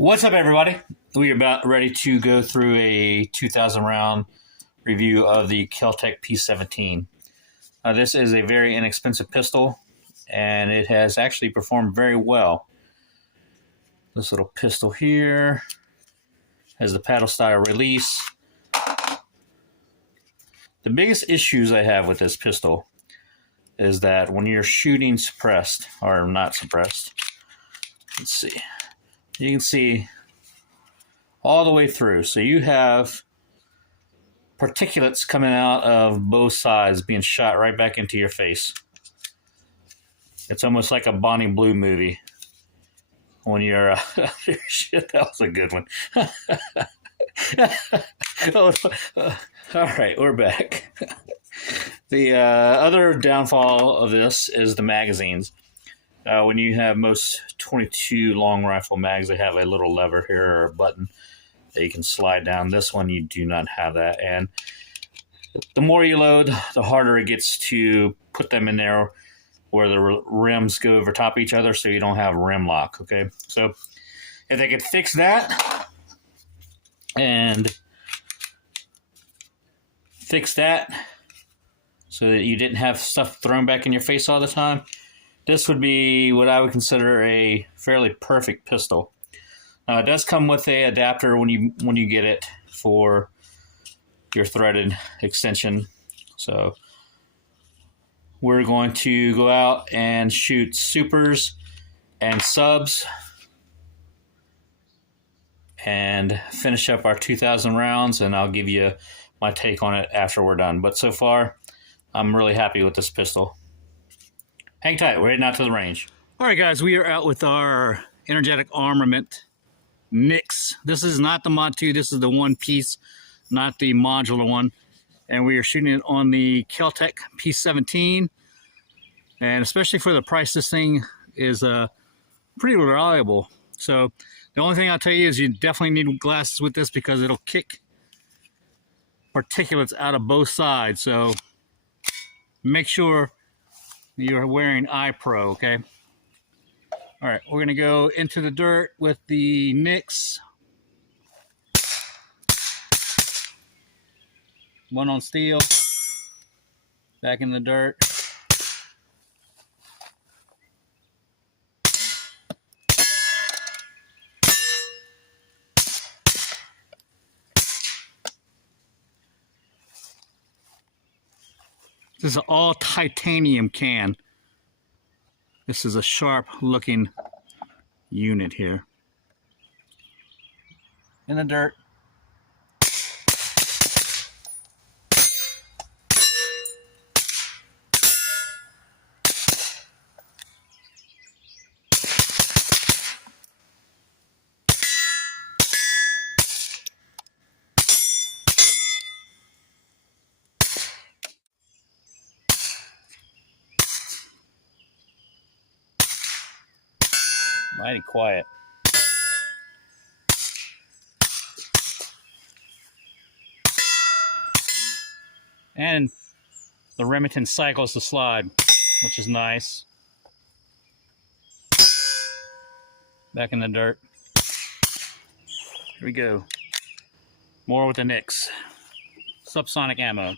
What's up, everybody? We are about ready to go through a 2,000 round review of the Kel-Tec P17. This is a very inexpensive pistol, and it has actually performed very well. This little pistol here has the paddle style release. The biggest issues I have with this pistol is that when you're shooting suppressed, or not suppressed, let's see, you can see all the way through. So you have particulates coming out of both sides being shot right back into your face. It's almost like a Bonnie Blue movie when you're shit, that was a good one. All right, we're back. The other downfall of this is the magazines. When you have most 22 long rifle mags, they have a little lever here or a button that you can slide down. This one, you do not have that. And the more you load, the harder it gets to put them in there where the rims go over top of each other so you don't have rim lock, okay? So if they could fix that and fix that so that you didn't have stuff thrown back in your face all the time, this would be what I would consider a fairly perfect pistol. It does come with a adapter when you get it for your threaded extension. So we're going to go out and shoot supers and subs and finish up our 2,000 rounds, and I'll give you my take on it after we're done. But so far, I'm really happy with this pistol. Hang tight, we're heading out to the range. All right, guys, we are out with our energetic armament mix. This is not the Mod 2, this is the one piece, not the modular one. And we are shooting it on the Kel-Tec P17. And especially for the price, this thing is pretty reliable. So the only thing I'll tell you is you definitely need glasses with this because it'll kick particulates out of both sides. So make sure you're wearing eye pro, okay? All right, we're gonna go into the dirt with the Nix. One on steel, back in the dirt. This is an all titanium can. This is a sharp looking unit here. In the dirt. Mighty quiet. And the Remington cycles the slide, which is nice. Back in the dirt. Here we go. More with the Nix. Subsonic ammo.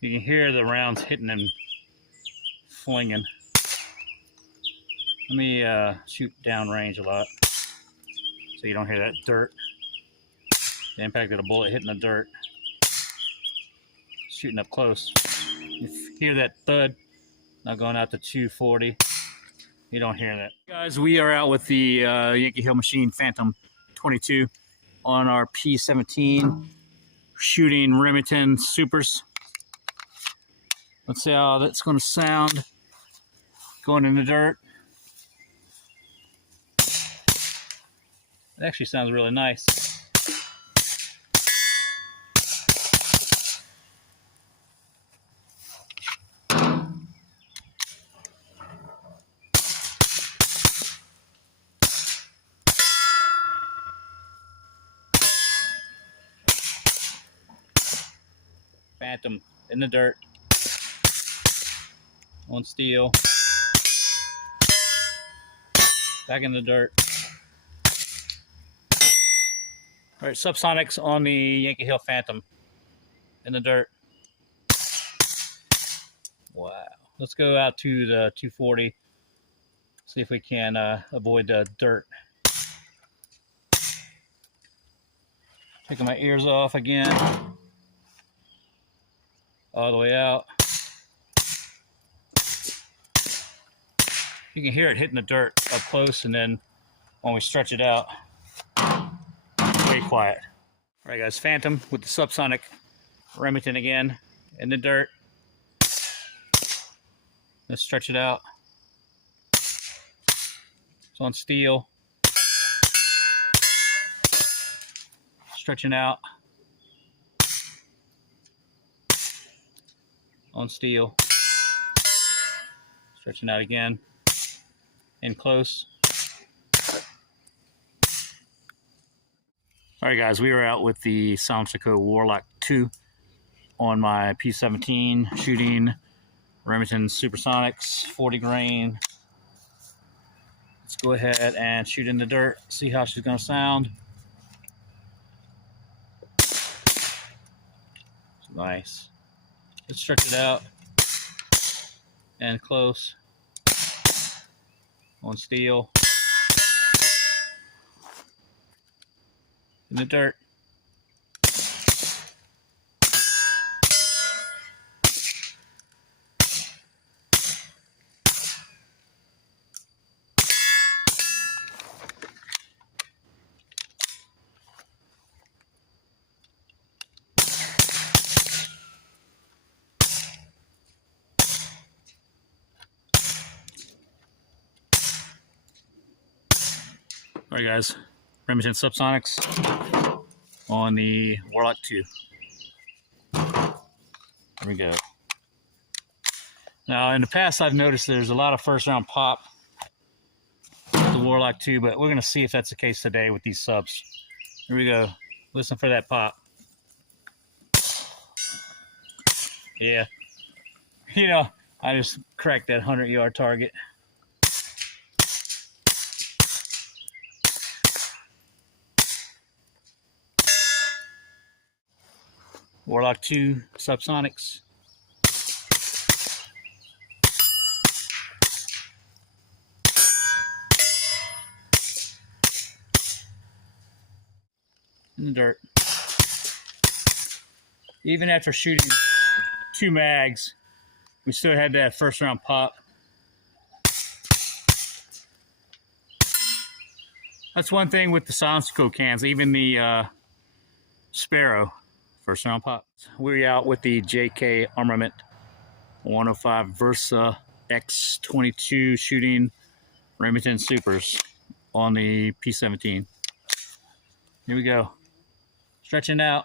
You can hear the rounds hitting and flinging. Let me shoot downrange a lot so you don't hear that dirt. The impact of the bullet hitting the dirt. Shooting up close. You hear that thud, not going out to 240. You don't hear that. Guys, we are out with the Yankee Hill Machine Phantom 22 on our P17, shooting Remington supers. Let's see how that's going to sound going in the dirt. It actually sounds really nice. Phantom in the dirt, on steel, back in the dirt. All right, subsonics on the Yankee Hill Phantom in the dirt. Wow. Let's go out to the 240. See if we can avoid the dirt. Taking my ears off again. All the way out. You can hear it hitting the dirt up close, and then when we stretch it out, very quiet. All right, guys, Phantom with the subsonic Remington again in the dirt. Let's stretch it out. It's on steel. Stretching out. On steel. Stretching out again. In close. All right, guys, we were out with the Soundstico Warlock 2 on my P17 shooting Remington Supersonics 40 grain. Let's go ahead and shoot in the dirt, see how she's going to sound. Nice. Let's stretch it out and close on steel in the dirt. All right, guys, Remington Subsonics on the Warlock 2. Here we go. Now, in the past, I've noticed there's a lot of first round pop with the Warlock 2, but we're going to see if that's the case today with these subs. Here we go. Listen for that pop. Yeah. You know, I just cracked that 100-yard target. Warlock 2 Subsonics. In the dirt. Even after shooting 2 mags, we still had that first round pop. That's one thing with the Soundstico cans, even the Sparrow. First round pop. We're out with the JK Armament 105 Versa X22 shooting Remington Supers on the P17. Here we go. Stretching out.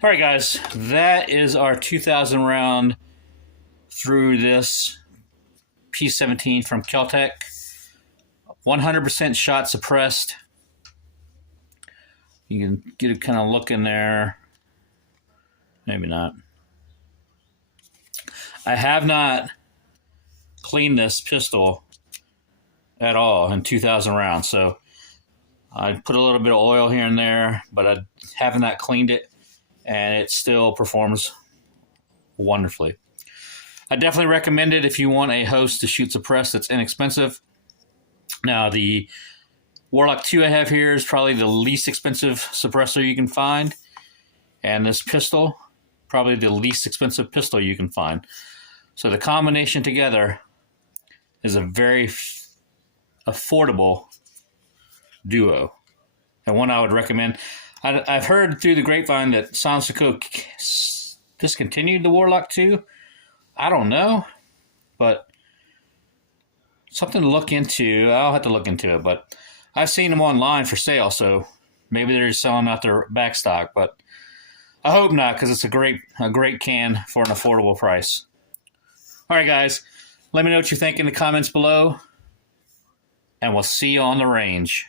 All right, guys, that is our 2,000 round through this P17 from Kel-Tec. 100% shot suppressed. You can get a kind of look in there. Maybe not. I have not cleaned this pistol at all in 2,000 rounds. So I put a little bit of oil here and there, but I have not cleaned it, and it still performs wonderfully. I definitely recommend it if you want a hose to shoot suppressed that's inexpensive. Now, the Warlock 2 I have here is probably the least expensive suppressor you can find. And this pistol, probably the least expensive pistol you can find. So the combination together is a very affordable duo. And one I would recommend. I've heard through the grapevine that Soundstico discontinued the Warlock 2. I don't know, but something to look into. I'll have to look into it, but I've seen them online for sale, so maybe they're just selling out their back stock, but I hope not, because it's a great can for an affordable price. All right, guys, Let me know what you think in the comments below, and we'll see you on the range.